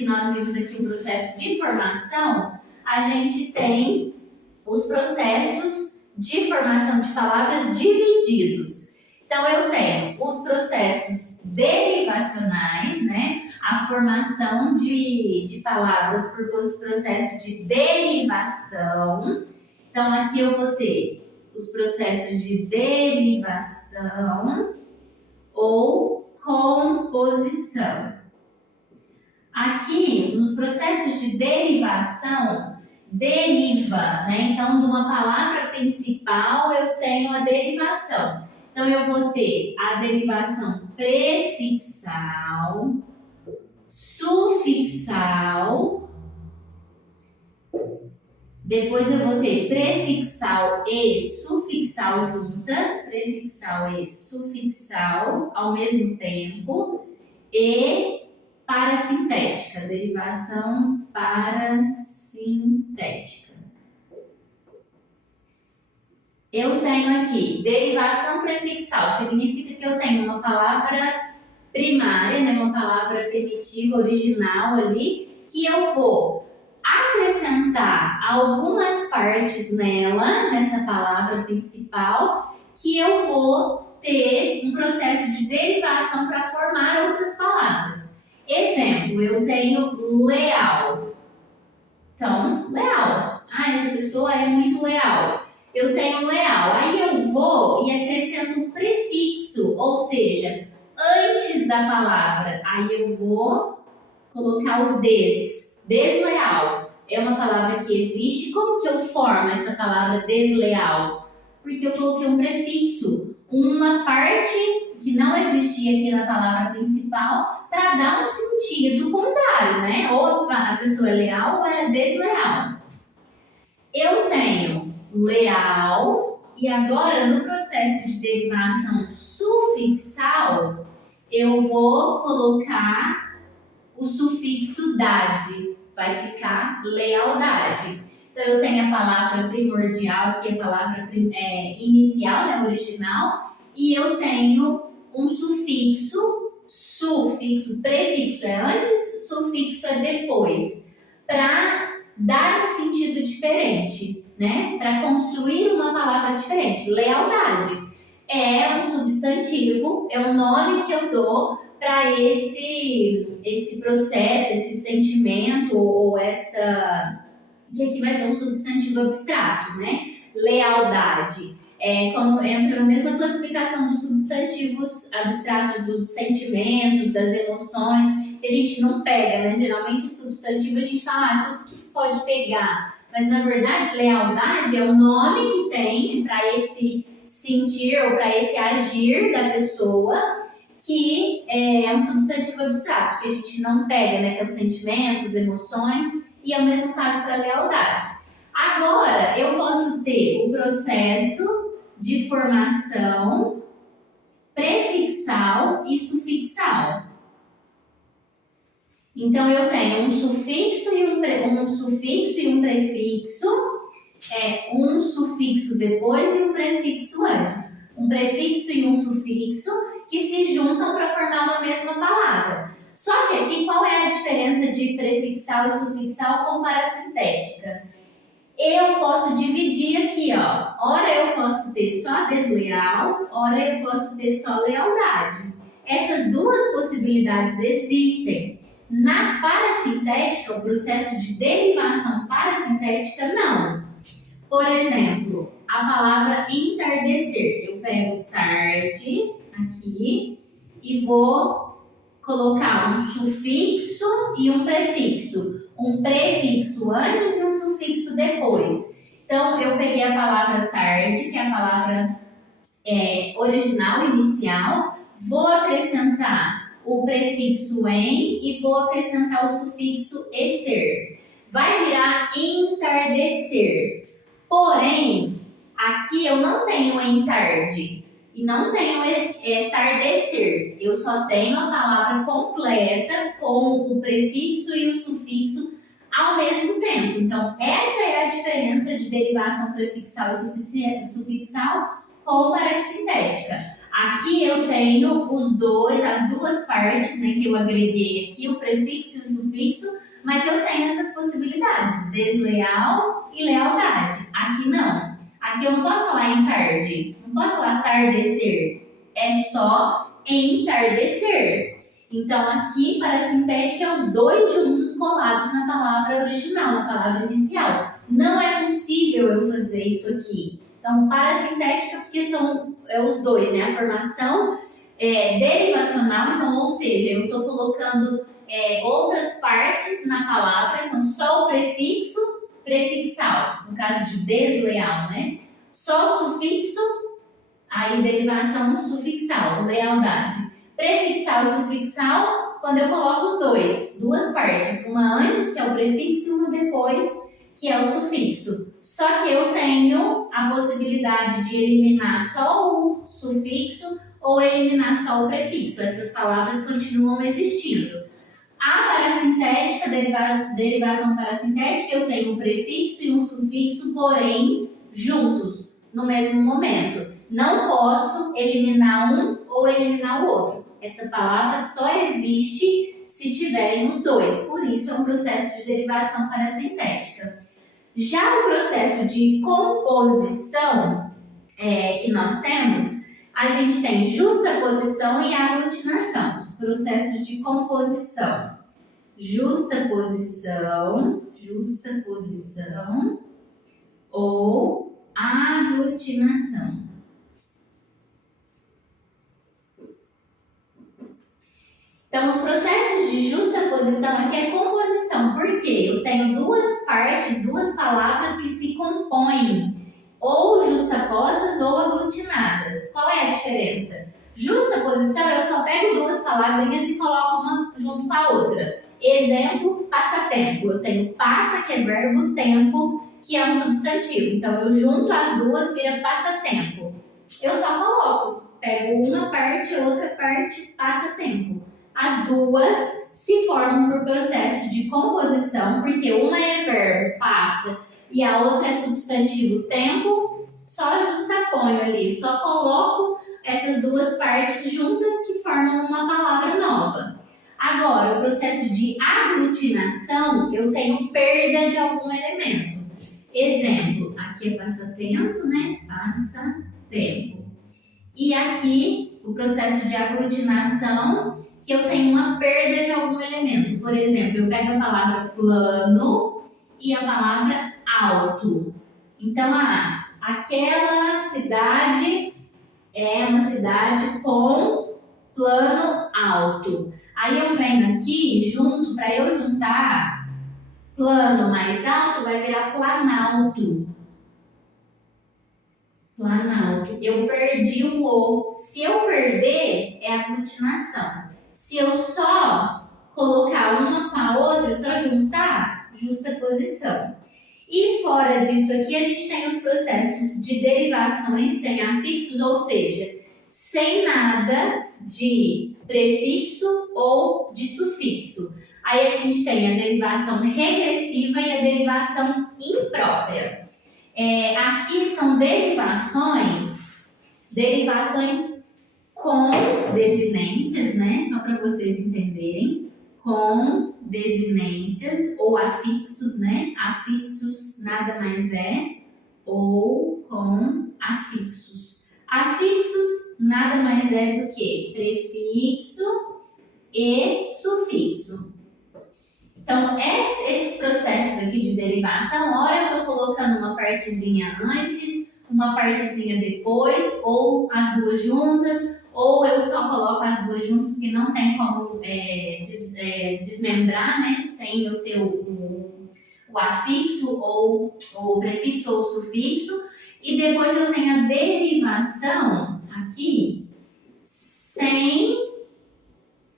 que nós vimos aqui o processo de formação, a gente tem os processos de formação de palavras divididos. Então, eu tenho os processos derivacionais, né? A formação de palavras por processo de derivação. Então, aqui eu vou ter os processos de derivação ou composição. Aqui, nos processos de derivação, deriva, né? Então, de uma palavra principal, eu tenho a derivação. Então, eu vou ter a derivação prefixal, sufixal, depois eu vou ter prefixal e sufixal juntas, prefixal e sufixal ao mesmo tempo, e parasintética, derivação parasintética. Eu tenho aqui derivação prefixal, significa que eu tenho uma palavra primária, né, uma palavra primitiva, original ali, que eu vou acrescentar algumas partes nela, nessa palavra principal, que eu vou ter um processo de derivação para formar outras palavras. Exemplo, eu tenho leal. Então, leal. Ah, essa pessoa é muito leal. Eu tenho leal. Aí eu vou e acrescento um prefixo, ou seja, antes da palavra. Aí eu vou colocar o desleal. É uma palavra que existe. Como que eu formo essa palavra desleal? Porque eu coloquei um prefixo, uma parte que não existia aqui na palavra principal, para dar um sentido contrário, né? Ou a pessoa é leal ou é desleal. Eu tenho leal e agora no processo de derivação sufixal, eu vou colocar o sufixo dade, vai ficar lealdade. Então, eu tenho a palavra primordial, que é a palavra inicial, né, original, e eu tenho um sufixo, prefixo é antes, sufixo é depois, para dar um sentido diferente, né? Para construir uma palavra diferente. Lealdade é um substantivo, é o nome que eu dou para esse processo, esse sentimento ou essa... que aqui vai ser um substantivo abstrato, né? Lealdade. Como entra na mesma classificação dos substantivos abstratos, dos sentimentos, das emoções, que a gente não pega, né? Geralmente, o substantivo a gente fala tudo que pode pegar, mas na verdade, lealdade é o nome que tem para esse sentir ou para esse agir da pessoa, que é um substantivo abstrato, que a gente não pega, né? Que é os sentimentos, emoções, e é o mesmo caso para a lealdade. Agora, eu posso ter o processo de formação prefixal e sufixal. Então, eu tenho um sufixo e um prefixo, um sufixo depois e um prefixo antes. Um prefixo e um sufixo que se juntam para formar uma mesma palavra. Só que aqui, qual é a diferença de prefixal e sufixal com parasintética? Eu posso dividir aqui, ó. Ora eu posso ter só desleal, ora eu posso ter só lealdade. Essas duas possibilidades existem. Na parasintética, o processo de derivação parasintética, não. Por exemplo, a palavra entardecer. Eu pego tarde aqui e vou colocar um sufixo e um prefixo. Um prefixo antes e um sufixo depois. Então, eu peguei a palavra tarde, que é a palavra original, inicial, vou acrescentar o prefixo em e vou acrescentar o sufixo esser. Vai virar entardecer. Porém, aqui eu não tenho entarde e não tenho tardecer. Eu só tenho a palavra completa com o prefixo e o sufixo ao mesmo tempo. Então, essa é a diferença de derivação prefixal e sufixal com parasintética. Aqui eu tenho os dois, as duas partes, né, que eu agreguei aqui, o prefixo e o sufixo, mas eu tenho essas possibilidades, desleal e lealdade. Aqui não. Aqui eu não posso falar entarde, não posso falar tardecer, é só entardecer. Então, aqui, parasintética é os dois juntos colados na palavra original, na palavra inicial. Não é possível eu fazer isso aqui. Então, parasintética, porque são os dois, né? A formação derivacional, então, ou seja, eu estou colocando outras partes na palavra, então só o prefixo prefixal, no caso de desleal, né? Só o sufixo, aí derivação sufixal, lealdade. Prefixal e sufixal, quando eu coloco os dois, duas partes, uma antes, que é o prefixo, e uma depois, que é o sufixo. Só que eu tenho a possibilidade de eliminar só o sufixo ou eliminar só o prefixo. Essas palavras continuam existindo. A parasintética, derivação parasintética, eu tenho um prefixo e um sufixo, porém, juntos, no mesmo momento. Não posso eliminar um ou eliminar o outro. Essa palavra só existe se tiverem os dois. Por isso, é um processo de derivação parasintética. Já o processo de composição que nós temos, a gente tem justaposição e aglutinação. Os processos de composição. Justaposição ou aglutinação. Então, os processos de justaposição aqui é composição, porque eu tenho duas partes, duas palavras que se compõem, ou justapostas ou aglutinadas. Qual é a diferença? Justaposição, eu só pego duas palavrinhas e coloco uma junto com a outra. Exemplo, passatempo. Eu tenho passa, que é verbo, tempo, que é um substantivo. Então, eu junto as duas, vira passatempo. Eu só coloco, pego uma parte, outra parte, passatempo. As duas se formam por processo de composição, porque uma é verbo, passa, e a outra é substantivo, tempo, só justaponho ali, só coloco essas duas partes juntas que formam uma palavra nova. Agora, o processo de aglutinação, eu tenho perda de algum elemento. Exemplo, aqui é passatempo, né? Passatempo. E aqui, o processo de aglutinação, que eu tenho uma perda de algum elemento. Por exemplo, eu pego a palavra plano e a palavra alto. Então, aquela cidade é uma cidade com plano alto. Aí eu venho aqui, junto, para eu juntar plano mais alto, vai virar planalto. Planalto. Eu perdi o ou. Se eu perder, é aglutinação. Se eu só colocar uma com a outra, só juntar, justaposição. E fora disso aqui, a gente tem os processos de derivações sem afixos, ou seja, sem nada de prefixo ou de sufixo. Aí a gente tem a derivação regressiva e a derivação imprópria. Aqui são derivações com desinências, né? Só para vocês entenderem, com desinências ou afixos, né? Afixos nada mais é ou com afixos. Afixos nada mais é do que prefixo e sufixo. Então, esses processos aqui de derivação, ora eu estou colocando uma partezinha antes, uma partezinha depois, ou as duas juntas, ou eu só coloco as duas juntas, porque não tem como desmembrar, né? Sem eu ter o afixo, ou o prefixo ou o sufixo. E depois eu tenho a derivação aqui sem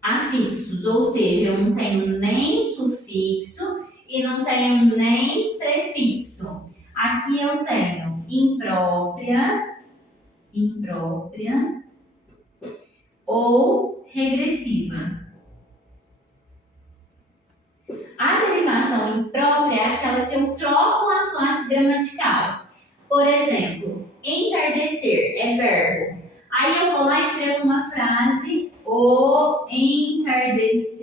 afixos, ou seja, eu não tenho nem sufixo e não tenho nem prefixo. Aqui eu tenho imprópria ou regressiva. A derivação imprópria é aquela que eu troco a classe gramatical. Por exemplo, entardecer é verbo. Aí eu vou lá e escrevo uma frase: o entardecer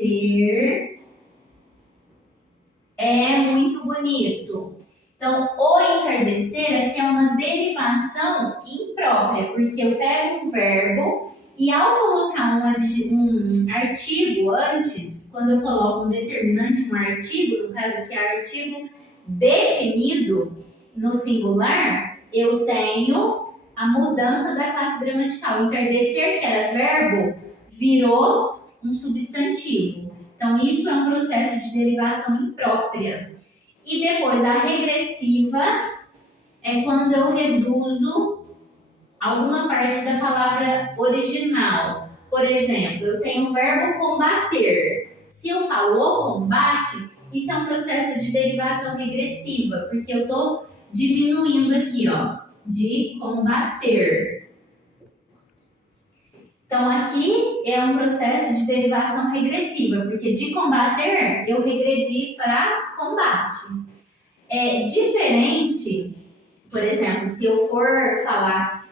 é muito bonito. Então, o entardecer aqui é uma derivação imprópria, porque eu pego um verbo e ao colocar um artigo antes, quando eu coloco um determinante, um artigo, no caso aqui é artigo definido no singular, eu tenho a mudança da classe gramatical. Entardecer, que era verbo, virou um substantivo. Então, isso é um processo de derivação imprópria. E depois, a regressiva é quando eu reduzo alguma parte da palavra original. Por exemplo, eu tenho o verbo combater. Se eu falo o combate, isso é um processo de derivação regressiva, porque eu estou diminuindo aqui, ó, de combater. Então, aqui é um processo de derivação regressiva, porque de combater eu regredi para combate. É diferente, por exemplo, se eu for falar,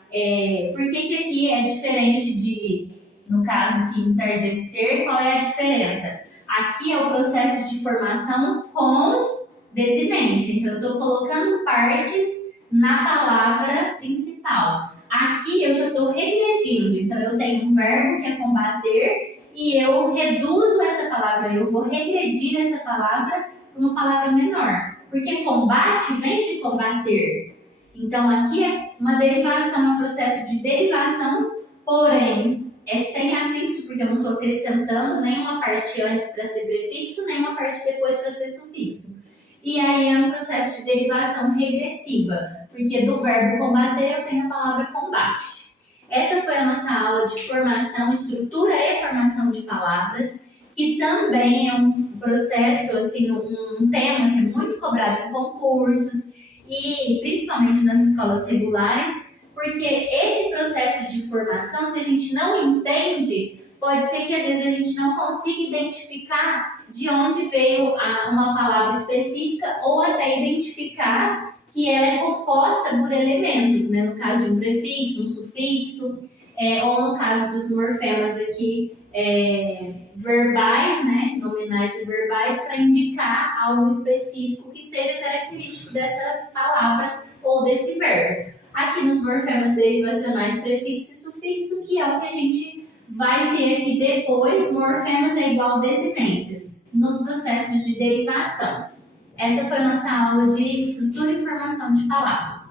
por que aqui é diferente de, no caso aqui, entardecer, qual é a diferença? Aqui é o processo de formação com desinência, então eu estou colocando partes na palavra principal. Aqui eu já estou regredindo, então eu tenho um verbo que é combater e eu reduzo essa palavra, eu vou regredir essa palavra para uma palavra menor, porque combate vem de combater. Então aqui é uma derivação, um processo de derivação, porém é sem afixo, porque eu não estou acrescentando nenhuma parte antes para ser prefixo, nenhuma parte depois para ser sufixo. E aí é um processo de derivação regressiva, porque do verbo combater eu tenho a palavra combate. Essa foi a nossa aula de formação, estrutura e formação de palavras, que também é um processo, assim, um tema que é muito cobrado em concursos e principalmente nas escolas regulares, porque esse processo de formação, se a gente não entende, pode ser que às vezes a gente não consiga identificar de onde veio uma palavra específica ou até identificar que ela é composta por elementos, né? No caso de um prefixo, um sufixo, ou no caso dos morfemas aqui, verbais, né? Nominais e verbais, para indicar algo específico que seja característico dessa palavra ou desse verbo. Aqui nos morfemas derivacionais, prefixo e sufixo, que é o que a gente vai ter aqui depois, morfemas é igual a desinências, nos processos de derivação. Essa foi a nossa aula de estrutura e formação de palavras.